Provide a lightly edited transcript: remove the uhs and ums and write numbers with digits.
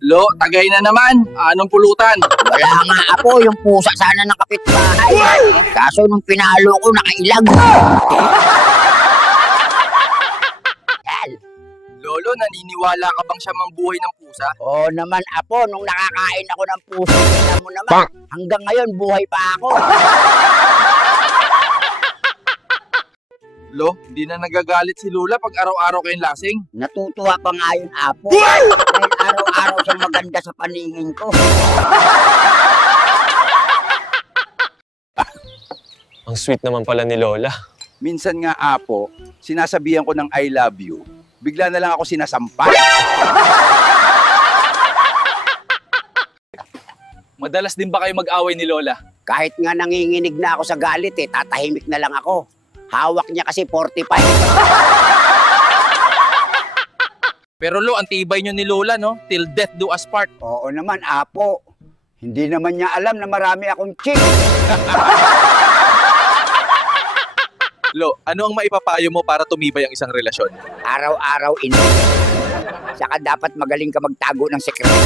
Lo, tagay na naman. Anong pulutan? Wala nga apo, yung pusa sana ng kapitbahay. Kaso nung pinalo ko, nakailag. Yan. Lolo, naniniwala ka bang siya mambuhay ng pusa? Oo naman apo, nung nakakain ako ng pusa, tingnan mo naman, hanggang ngayon buhay pa ako. Lo, hindi na nagagalit si Lola pag araw-araw kayong lasing. Natutuwa pa nga yun apo. Dahil araw-araw siyang maganda sa paningin ko. Ang sweet naman pala ni Lola. Minsan nga, Apo, sinasabihan ko ng I love you, bigla na lang ako sinasampal. Madalas din ba kayo mag-away ni Lola? Kahit nga nanginginig na ako sa galit tatahimik na lang ako. Hawak niya kasi 45. Pero Lo, ang tibay nyo ni Lola, no? Till death do us part. Oo naman apo. Hindi naman niya alam na marami akong chick. Lo, ano ang maipapayo mo para tumibay ang isang relasyon? Araw-araw Saka dapat magaling ka magtago ng sekreto.